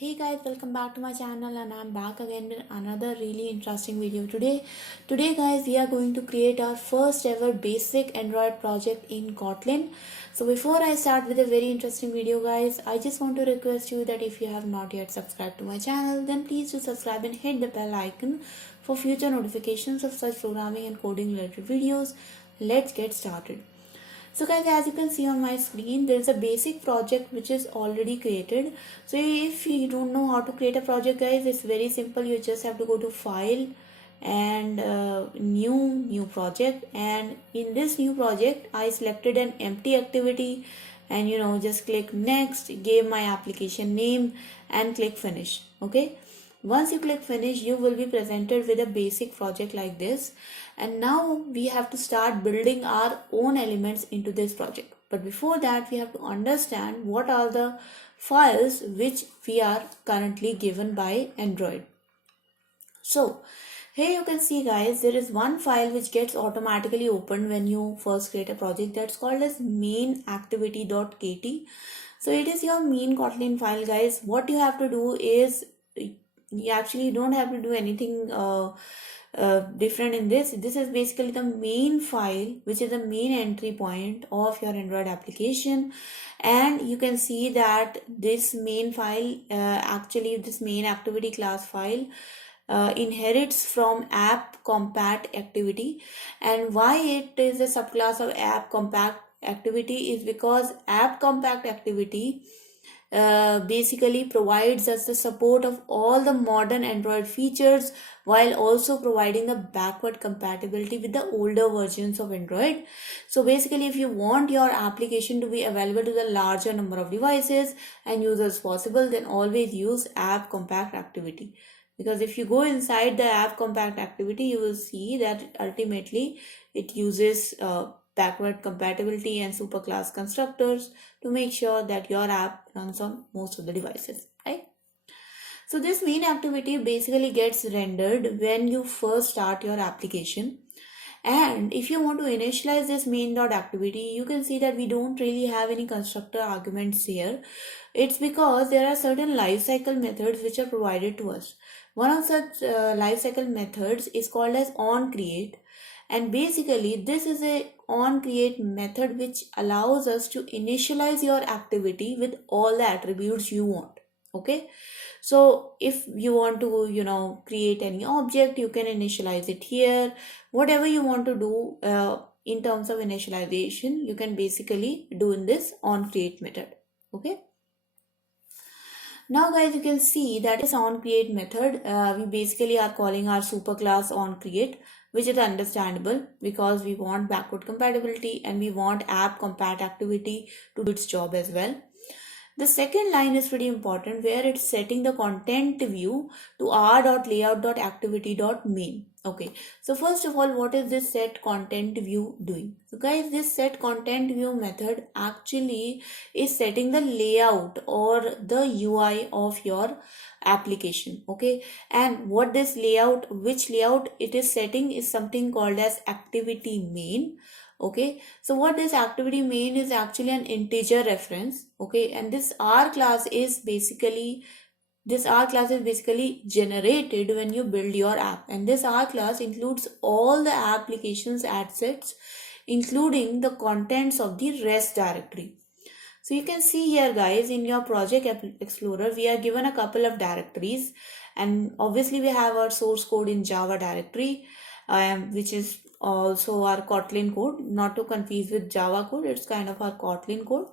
Hey guys, welcome back to my channel and I'm back again with another really interesting video. Today guys, we are going to create our first ever basic Android project in Kotlin. So before I start with a very interesting video guys, I just want to request you that if you have not yet subscribed to my channel, then please do subscribe and hit the bell icon for future notifications of such programming and coding related videos. Let's get started. So guys, as you can see on my screen, there is a basic project which is already created. So if you don't know how to create a project guys, it's very simple. You just have to go to file and new project, and in this new project I selected an empty activity and just click next, gave my application name and click finish. Okay, once you click finish, you will be presented with a basic project like this. And now we have to start building our own elements into this project. But before that, we have to understand what are the files which we are currently given by Android. So here you can see guys, there is one file which gets automatically opened when you first create a project, that's called as main activity.kt. So it is your main Kotlin file guys. What you have to do is, you actually don't have to do anything different in this. This is basically the main file, which is the main entry point of your Android application. And you can see that this main file, this main activity class file inherits from app compat activity. And why it is a subclass of app compat activity is because app compat activity basically provides us the support of all the modern Android features while also providing the backward compatibility with the older versions of Android. So basically, if you want your application to be available to the larger number of devices and users possible, then always use app compat activity. Because if you go inside the app compat activity, you will see that ultimately it uses backward compatibility and superclass constructors to make sure that your app runs on most of the devices, right? So this main activity basically gets rendered when you first start your application. And if you want to initialize this main.activity, you can see that we don't really have any constructor arguments here. It's because there are certain lifecycle methods which are provided to us. One of such lifecycle methods is called as onCreate. And basically, this is a onCreate method which allows us to initialize your activity with all the attributes you want. Okay. So if you want to, create any object, you can initialize it here. Whatever you want to do in terms of initialization, you can basically do in this onCreate method. Okay. Now guys, you can see that is onCreate method. We basically are calling our superclass onCreate, which is understandable because we want backward compatibility and we want app compat activity to do its job as well. The second line is pretty important, where it's setting the content view to r.layout.activity.main. Okay, so first of all, what is this set content view doing? So guys, this set content view method actually is setting the layout or the UI of your application. Okay, and what this layout, which layout it is setting, is something called as activity main. Okay, so what this activity main is actually an integer reference. Okay, and this R class is basically generated when you build your app, and this R class includes all the applications assets, including the contents of the rest directory. So you can see here guys, in your project explorer, we are given a couple of directories, and obviously we have our source code in Java directory, which is also our Kotlin code, not to confuse with Java code. It's kind of our Kotlin code.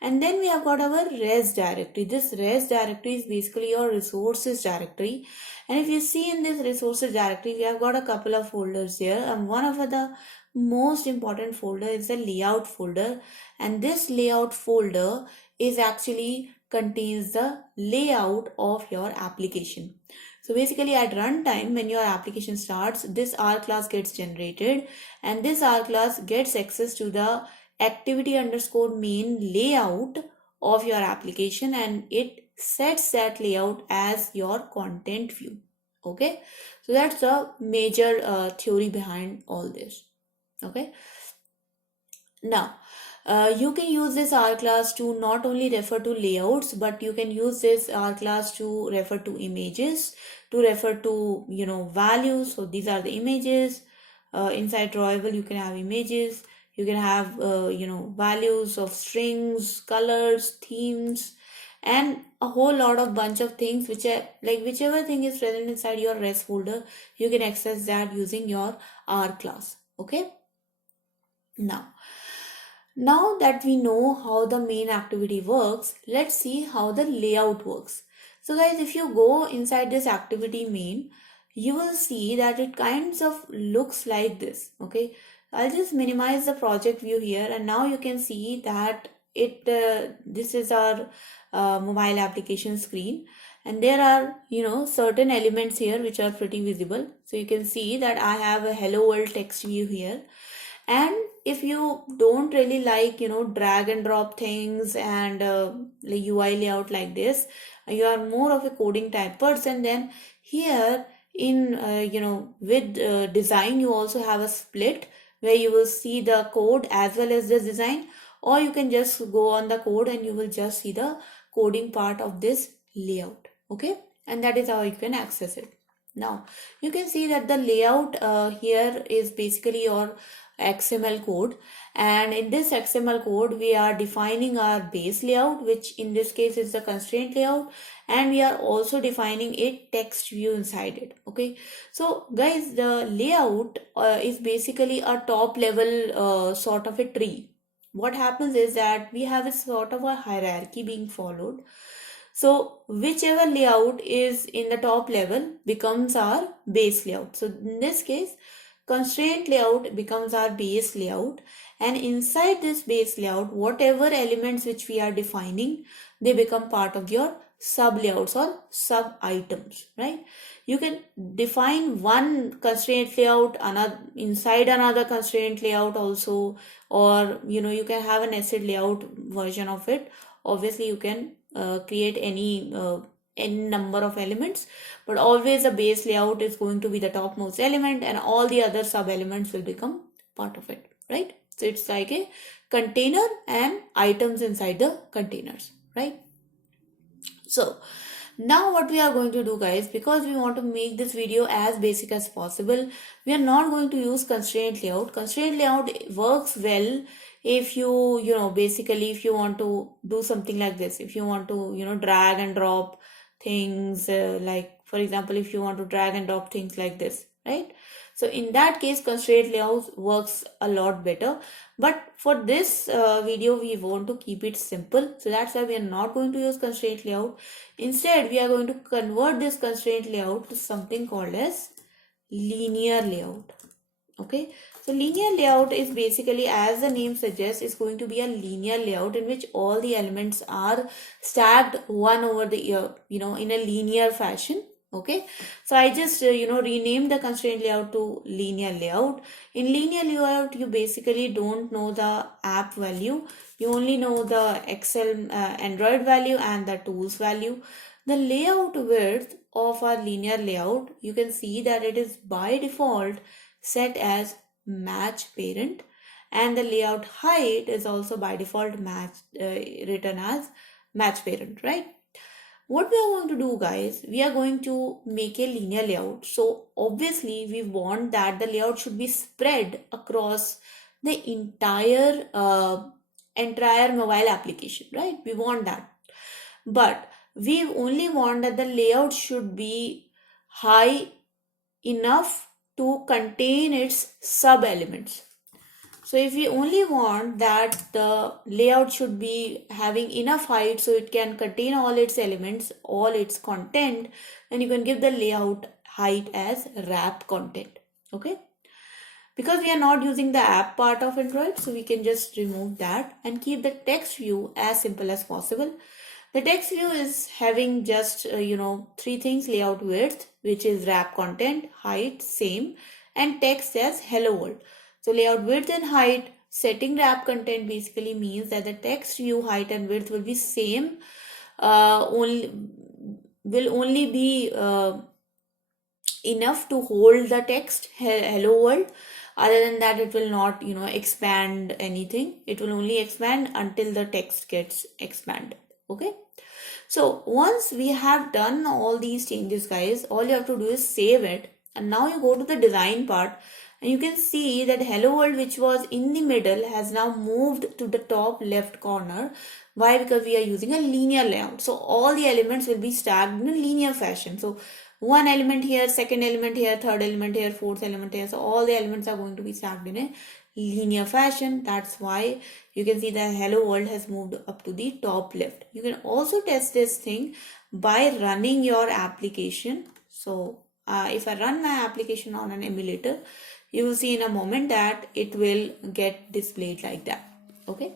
And then we have got our res directory. This res directory is basically your resources directory. And if you see in this resources directory, we have got a couple of folders here. And one of the most important folder is the layout folder. And this layout folder is actually contains the layout of your application. So basically at runtime, when your application starts, this R class gets generated, and this R class gets access to the activity underscore main layout of your application, and it sets that layout as your content view. Okay, so that's the major theory behind all this. Okay, now You can use this R class to not only refer to layouts, but you can use this R class to refer to images, to refer to, values. So these are the images. Inside drawable, you can have images. You can have, values of strings, colors, themes, and a whole lot of bunch of things which are like whichever thing is present inside your res folder, you can access that using your R class. Okay. Now that we know how the main activity works, let's see how the layout works. So guys, if you go inside this activity main, you will see that it kinds of looks like this. Okay, I'll just minimize the project view here, and now you can see that this is our mobile application screen, and there are certain elements here which are pretty visible. So you can see that I have a hello world text view here. And if you don't really like drag and drop things and like UI layout like this, you are more of a coding type person, then here in with design, you also have a split where you will see the code as well as the design, or you can just go on the code and you will just see the coding part of this layout. Okay, and that is how you can access it. Now you can see that the layout here is basically your XML code, and in this XML code we are defining our base layout, which in this case is the constraint layout, and we are also defining a text view inside it. Okay, so guys, the layout is basically a top level sort of a tree. What happens is that we have a sort of a hierarchy being followed. So whichever layout is in the top level becomes our base layout. So in this case, constraint layout becomes our base layout, and inside this base layout, whatever elements which we are defining, they become part of your sub layouts or sub items, right? You can define one constraint layout inside another constraint layout also, or you can have an asset layout version of it. Obviously you can create any number of elements, but always the base layout is going to be the topmost element, and all the other sub elements will become part of it, right? So it's like a container and items inside the containers, right? So now what we are going to do, guys, because we want to make this video as basic as possible, we are not going to use constraint layout. Constraint layout works well if basically if you want to do something like this, if you want to drag and drop things, like for example, if you want to drag and drop things like this, right? So in that case, constraint layout works a lot better. But for this video, we want to keep it simple. So that's why we are not going to use constraint layout. Instead, we are going to convert this constraint layout to something called as linear layout. Okay, so linear layout is basically, as the name suggests, is going to be a linear layout in which all the elements are stacked one over the other, in a linear fashion. Okay, so I just renamed the constraint layout to linear layout. In linear layout, you basically don't know the app value, you only know the Excel Android value and the tools value. The layout width of our linear layout, you can see that it is by default set as match parent, and the layout height is also by default written as match parent, right? What we are going to do, guys, we are going to make a linear layout. So obviously we want that the layout should be spread across the entire mobile application, right? We want that, but we only want that the layout should be high enough to contain its sub elements. So if we only want that the layout should be having enough height so it can contain all its elements, all its content, then you can give the layout height as wrap content. Okay, because we are not using the app part of Android, so we can just remove that and keep the text view as simple as possible. The text view is having just three things: layout width, which is wrap content, height same, and text as hello world. So layout width and height, setting wrap content basically means that the text view height and width will be same, only be enough to hold the text hello world, Other than that, it will not, expand anything. It will only expand until the text gets expanded. Okay. So once we have done all these changes, guys, all you have to do is save it. And now you go to the design part and you can see that hello world, which was in the middle, has now moved to the top left corner. Why? Because we are using a linear layout. So all the elements will be stacked in a linear fashion. So one element here, second element here, third element here, fourth element here. So all the elements are going to be stacked in a linear fashion. That's why you can see that hello world has moved up to the top left. You can also test this thing by running your application. So if I run my application on an emulator, you will see in a moment that it will get displayed like that. Okay.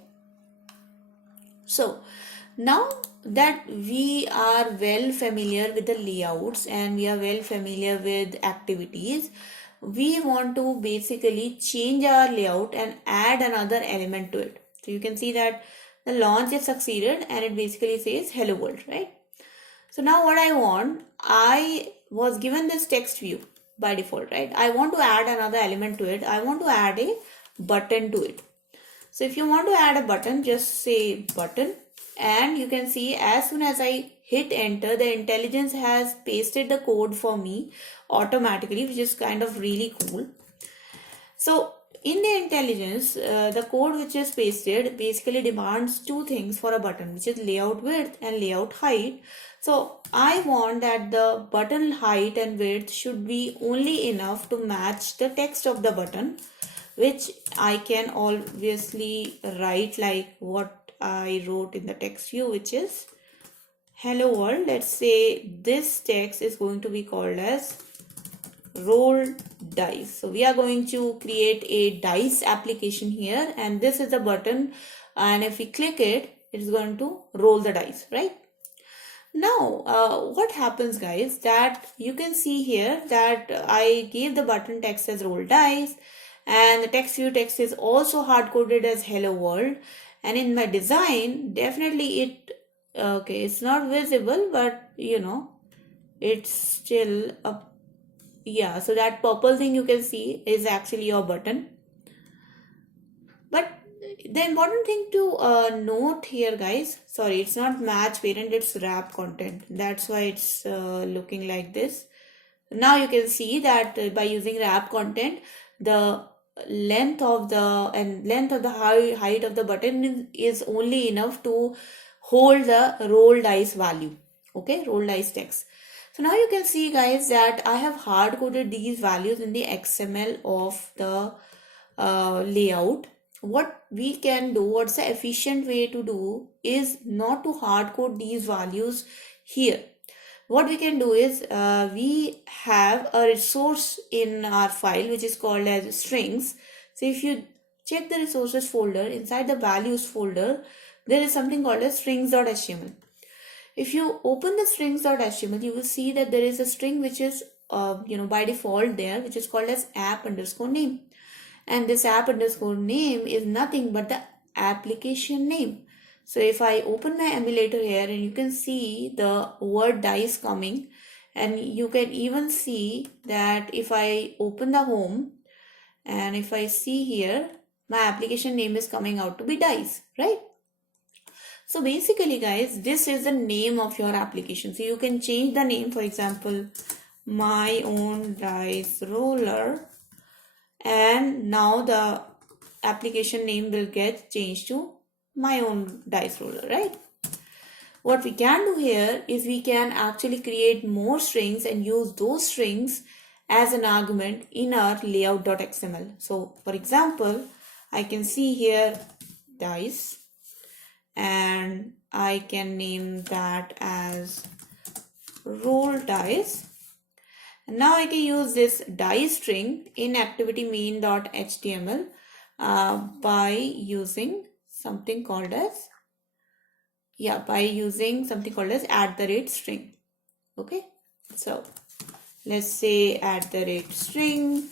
So now that we are well familiar with the layouts and we are well familiar with activities, we want to basically change our layout and add another element to it. So you can see that the launch is succeeded and it basically says hello world, right? So now what I want, I was given this text view by default, right? I want to add another element to it. I want to add a button to it. So if you want to add a button, just say button, and you can see as soon as I hit enter, the intelligence has pasted the code for me automatically, which is kind of really cool. So in the intelligence, the code which is pasted basically demands two things for a button, which is layout width and layout height. So I want that the button height and width should be only enough to match the text of the button, which I can obviously write like what I wrote in the text view, which is hello world. Let's say this text is going to be called as roll dice. So we are going to create a dice application here, and this is the button, and if we click it, it's going to roll the dice, right? Now what happens, guys, that you can see here that I gave the button text as roll dice, and the text view text is also hard coded as hello world. And in my design, definitely it's not visible, but it's still a, yeah, so that purple thing you can see is actually your button. But the important thing to note here, guys, sorry, it's not match parent, it's wrap content. That's why it's looking like this. Now you can see that by using wrap content, the length of the height of the button is only enough to hold the roll dice value. Okay, roll dice text. So now you can see, guys, that I have hard coded these values in the XML of the layout. What we can do, what's the efficient way to do, is not to hard code these values here. What we can do is we have a resource in our file which is called as strings. So if you check the resources folder, inside the values folder, there is something called as strings.html. If you open the strings.html, you will see that there is a string which is by default there, which is called as app_name. And this app_name is nothing but the application name. So if I open my emulator here, and you can see the word dice coming, and you can even see that if I open the home and if I see here, my application name is coming out to be dice, right? So basically, guys, this is the name of your application. So you can change the name, for example, my own dice roller, and now the application name will get changed to my own dice roller, right? What we can do here is we can actually create more strings and use those strings as an argument in our layout.xml. So for example, I can see here dice, and I can name that as roll dice. And now I can use this dice string in activity main.html by using something called as @string. Okay, so let's say @string,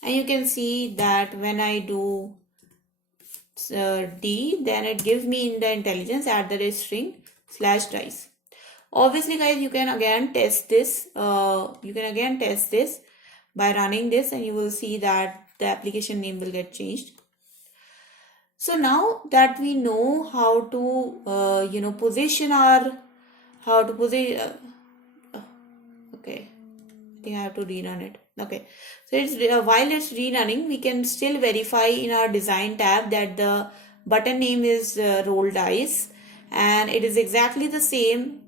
and you can see that when I do D, then it gives me in the intelligence @string/dice. Obviously, guys, you can again test this. By running this, and you will see that the application name will get changed. So now that we know how to position our how to position okay, I think I have to rerun it. Okay, so it's while it's rerunning, we can still verify in our design tab that the button name is roll dice, and it is exactly the same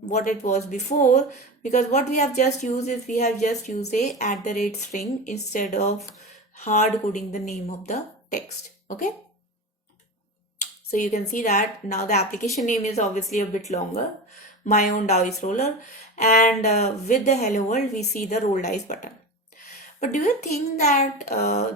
what it was before, because what we have just used is we have just used a @string instead of hard coding the name of the text. Okay, so you can see that now the application name is obviously a bit longer, my own dice roller, and with the hello world we see the roll dice button. But do you think that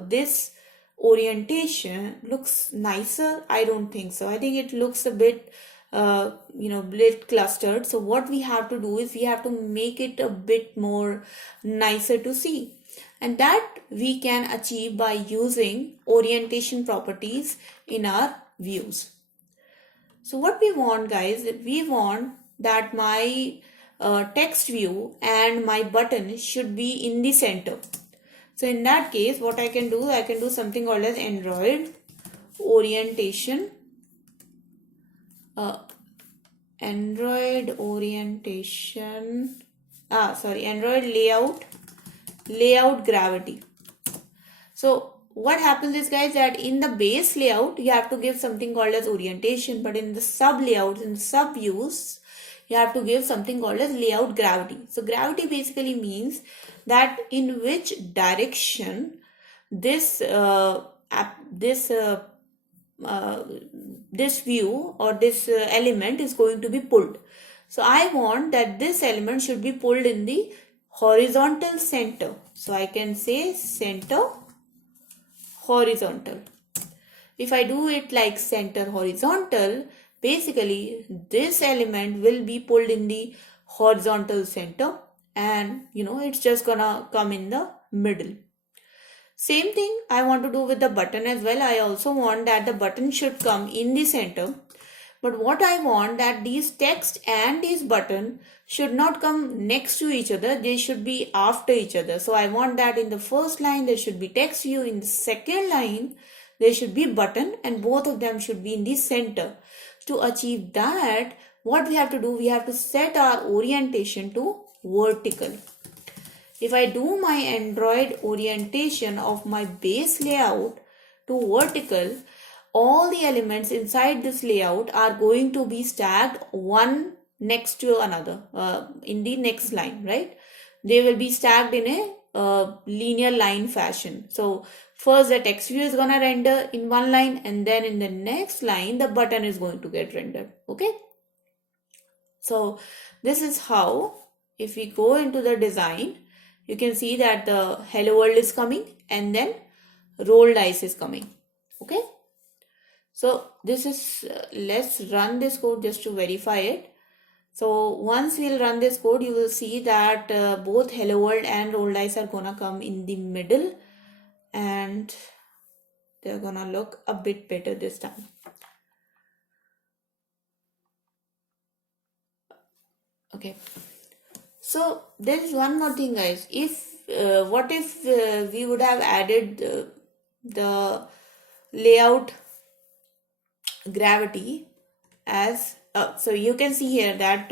this orientation looks nicer? I don't think so. I think it looks a bit bit clustered. So what we have to do is we have to make it a bit more nicer to see, and that we can achieve by using orientation properties in our views. So what we want, guys, we want that my text view and my button should be in the center. So in that case, what I can do something called as Android orientation, Android layout gravity. So what happens is, guys, that in the base layout you have to give something called as orientation, but in the sub layouts, in the sub views, you have to give something called as layout gravity. So gravity basically means that in which direction this view or this element is going to be pulled. So I want that this element should be pulled in the horizontal center. So I can say center horizontal. If I do it like center horizontal, basically this element will be pulled in the horizontal center, and it's just gonna come in the middle. Same thing I want to do with the button as well. I also want that the button should come in the center, but what I want that these text and these button should not come next to each other, they should be after each other. So I want that in the first line there should be text view, in the second line there should be button, and both of them should be in the center. To achieve that, what we have to do, we have to set our orientation to vertical. If I do my Android orientation of my base layout to vertical, all the elements inside this layout are going to be stacked one next to another in the next line, right? They will be stacked in a linear line fashion. So first the text view is going to render in one line, and then in the next line the button is going to get rendered. Okay, so this is how, if we go into the design, you can see that the hello world is coming and then roll dice is coming. Okay, so this is let's run this code just to verify it. So once we'll run this code, you will see that both hello world and roll dice are gonna come in the middle, and they're gonna look a bit better this time. Okay, so there is one more thing, guys. What if we would have added the layout gravity as so you can see here that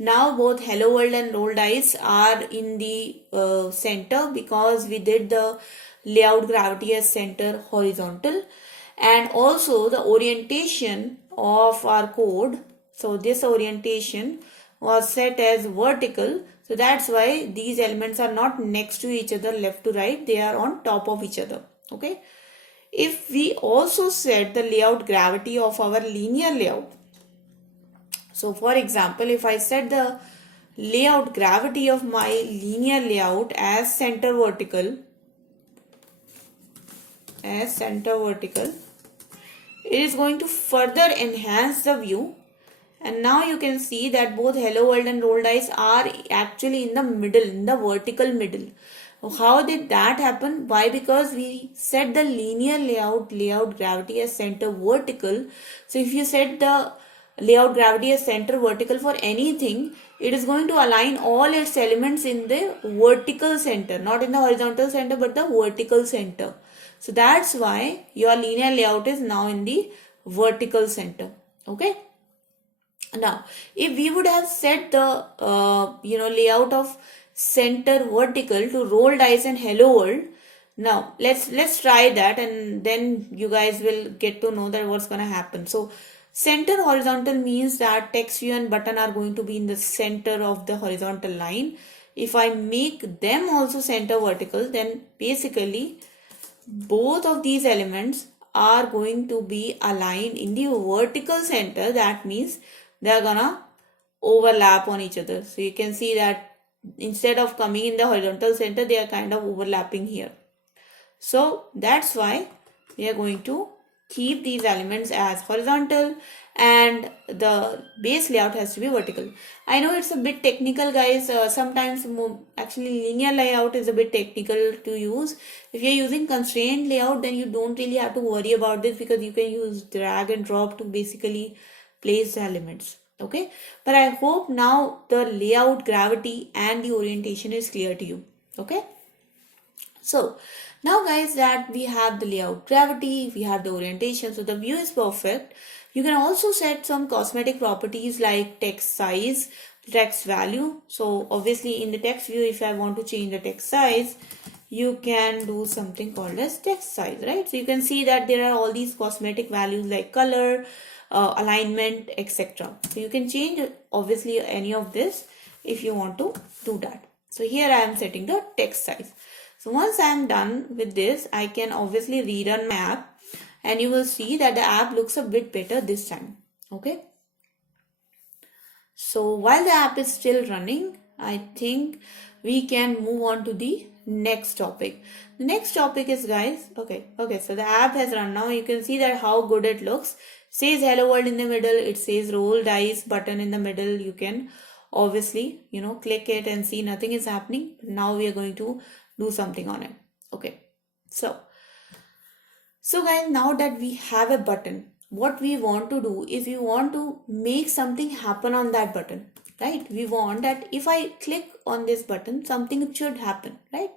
now both hello world and roll dice are in the center, because we did the layout gravity as center horizontal, and also the orientation of our code, so this orientation was set as vertical. So that's why these elements are not next to each other left to right, they are on top of each other. Okay, if we also set the layout gravity of our linear layout, so for example, if I set the layout gravity of my linear layout as center vertical, it is going to further enhance the view. And now you can see that both hello world and roll dice are actually in the middle, in the vertical middle. How did that happen? Why? Because we set the linear layout gravity as center vertical. So if you set the layout gravity as center vertical for anything, it is going to align all its elements in the vertical center, not in the horizontal center but the vertical center. So that's why your linear layout is now in the vertical center. Okay. Now, if we would have set the layout of center vertical to roll dice and hello world, now let's try that, and then you guys will get to know that what's gonna happen. So center horizontal means that text view and button are going to be in the center of the horizontal line. If I make them also center vertical, then basically both of these elements are going to be aligned in the vertical center. That means they are gonna overlap on each other. So you can see that instead of coming in the horizontal center, they are kind of overlapping here. So that's why we are going to keep these elements as horizontal and the base layout has to be vertical. I know it's a bit technical, guys. Sometimes actually linear layout is a bit technical to use. If you're using constrained layout, then you don't really have to worry about this because you can use drag and drop to basically place the elements. Okay, but I hope now the layout, gravity and the orientation is clear to you. Okay, so now guys, that we have the layout, gravity, we have the orientation, so the view is perfect. You can also set some cosmetic properties like text size, text value. So obviously in the text view, if I want to change the text size, you can do something called as text size, right? So you can see that there are all these cosmetic values like color, alignment, etc. So you can change obviously any of this if you want to do that. So here I am setting the text size. So once I am done with this, I can obviously rerun my app and you will see that the app looks a bit better this time. Okay. So while the app is still running, I think we can move on to the next topic. The next topic is, guys, okay, so the app has run now. You can see that how good it looks. Says hello world in the middle. It says roll dice button in the middle. You can obviously, click it and see nothing is happening. Now we are going to do something on it. Okay. So guys, now that we have a button, what we want to do is we want to make something happen on that button, right? We want that if I click on this button, something should happen, right?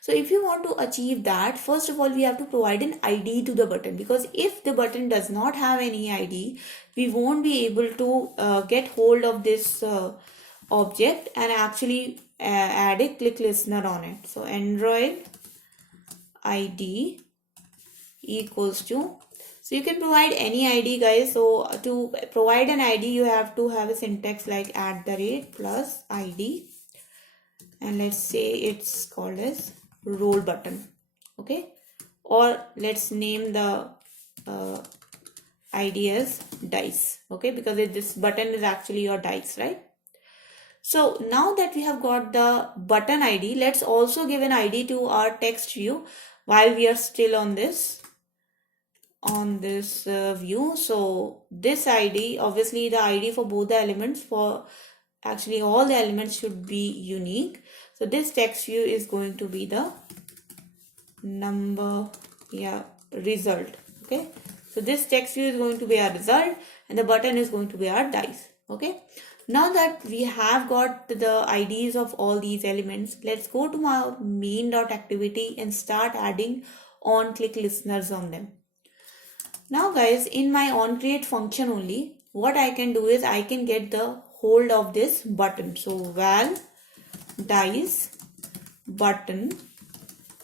So if you want to achieve that, first of all, we have to provide an ID to the button, because if the button does not have any ID, we won't be able to get hold of this object and actually add a click listener on it. So Android ID equals to, so you can provide any ID, guys. So to provide an ID, you have to have a syntax like @ plus ID, and let's say it's called as roll button. Okay, or let's name the ID as dice. Okay, because this button is actually your dice, right? So now that we have got the button ID, let's also give an ID to our text view while we are still on this view. So this ID, obviously the ID for both the elements, for actually all the elements should be unique. So this text view is going to be the number, result. Okay, so this text view is going to be our result and the button is going to be our dice. Okay, now that we have got the IDs of all these elements, let's go to our main.activity and start adding on click listeners on them. Now guys, in my onCreate function only, what I can do is I can get the hold of this button. So val dice button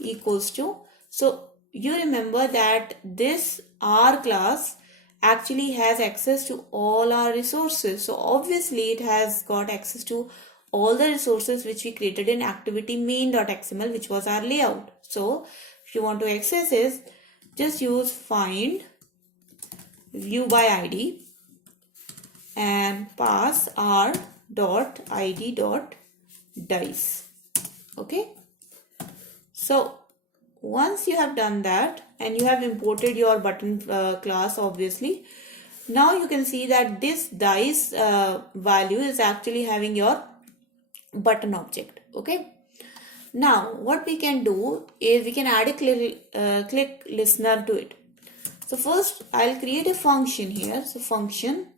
equals to, so you remember that this R class actually has access to all our resources. So obviously it has got access to all the resources which we created in activity main.xml, which was our layout. So if you want to access this, just use find view by ID and pass r dot id dot dice. Okay, so once you have done that and you have imported your button class, obviously now you can see that this dice value is actually having your button object. Okay, now what we can do is we can add a click listener to it. So first I'll create a function here. So function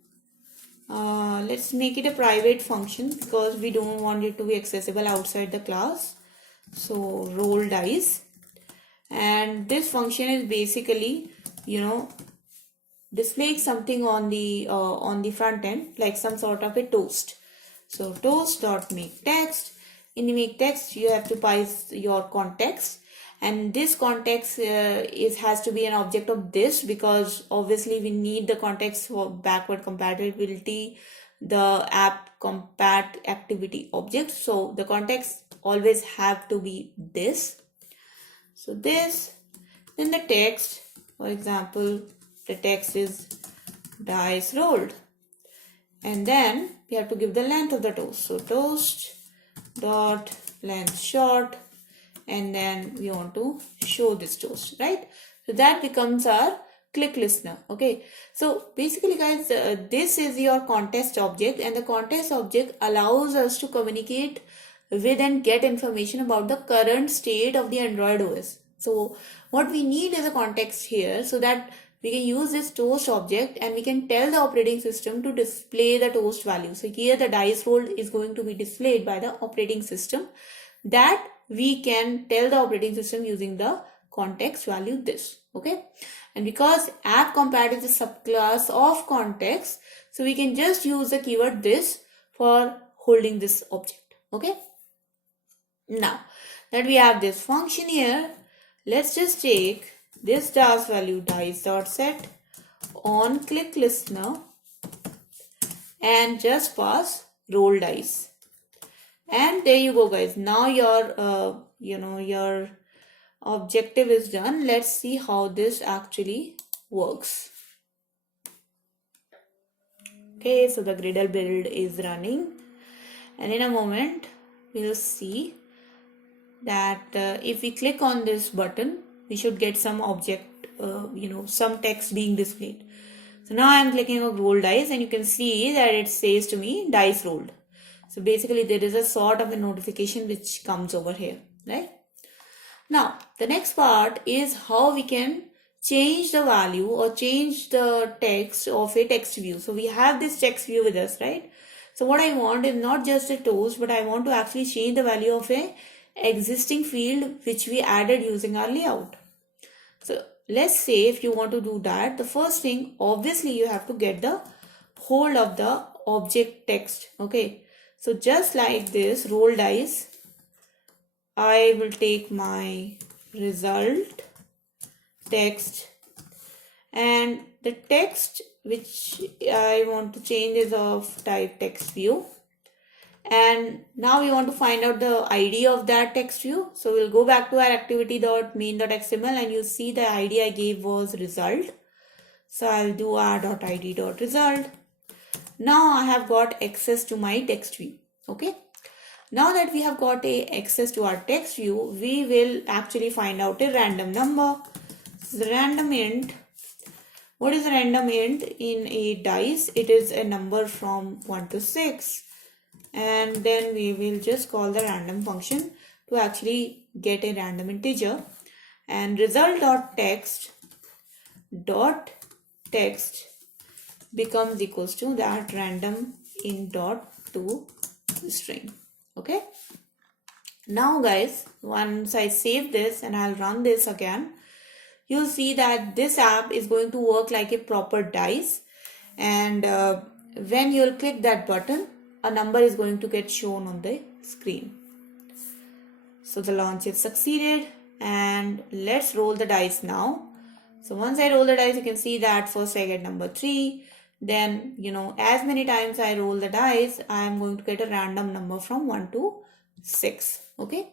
let's make it a private function because we don't want it to be accessible outside the class. So roll dice, and this function is basically, displaying something on the front end, like some sort of a toast. So toast dot make text. In the make text, you have to pass your context, and this context has to be an object of this, because obviously we need the context for backward compatibility, the app compat activity object. So the context always have to be this. So this, then the text, for example, the text is dice rolled, and then we have to give the length of the toast. So toast dot length short, and then we want to show this toast, right? So that becomes our click listener. Okay, so basically guys, this is your context object, and the context object allows us to communicate with and get information about the current state of the Android OS. So what we need is a context here, so that we can use this toast object and we can tell the operating system to display the toast value. So here the dice roll is going to be displayed by the operating system, that we can tell the operating system using the context value this. Okay, and because app compat is a subclass of context, so we can just use the keyword this for holding this object. Okay, now that we have this function here, let's just take this dice value dice dot set on click listener and just pass roll dice. And there you go guys. Now your your objective is done. Let's see how this actually works. Okay, so the Gradle build is running, and in a moment we'll see that if we click on this button, we should get some object, some text being displayed. So now I'm clicking on roll dice, and you can see that it says to me dice rolled. So basically there is a sort of a notification which comes over here, right? Now the next part is how we can change the value or change the text of a text view. So we have this text view with us, right? So what I want is not just a toast, but I want to actually change the value of a existing field which we added using our layout. So let's say if you want to do that, the first thing, obviously you have to get the hold of the object text. Okay, so just like this roll dice, I will take my result text, and the text which I want to change is of type text view. And now we want to find out the ID of that text view. So we'll go back to our activity.main.xml, and you see the ID I gave was result. So I'll do r.id.result. Now I have got access to my text view. Okay. Now that we have got access to our text view, we will actually find out a random number. So the random int. What is a random int in a dice? It is a number from 1 to 6. And then we will just call the random function to actually get a random integer, and result.text becomes equals to that random int dot to string. Okay, now guys, once I save this and I'll run this again, you'll see that this app is going to work like a proper dice, and when you'll click that button, a number is going to get shown on the screen. So the launch is succeeded, and let's roll the dice now. So once I roll the dice, you can see that first I get number 3. Then, as many times I roll the dice, I am going to get a random number from 1 to 6. Okay.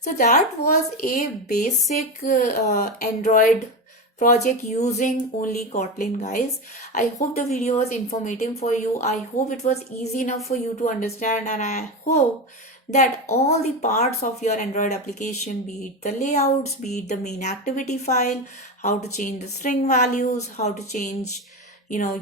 So that was a basic Android project using only Kotlin, guys. I hope the video was informative for you. I hope it was easy enough for you to understand, and I hope that all the parts of your Android application, be it the layouts, be it the main activity file, how to change the string values, how to change your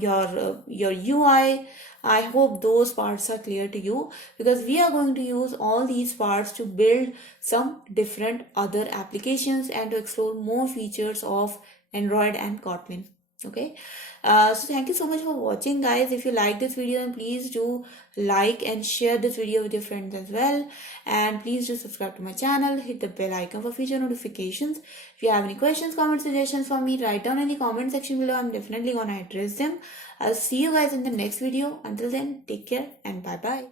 UI, I hope those parts are clear to you, because we are going to use all these parts to build some different other applications and to explore more features of Android and Kotlin. Okay, so thank you so much for watching, guys. If you like this video, then please do like and share this video with your friends as well, and please do subscribe to my channel, hit the bell icon for future notifications. If you have any questions, comments, suggestions for me, write down in the comment section below. I'm definitely gonna address them. I'll see you guys in the next video. Until then, take care and bye bye.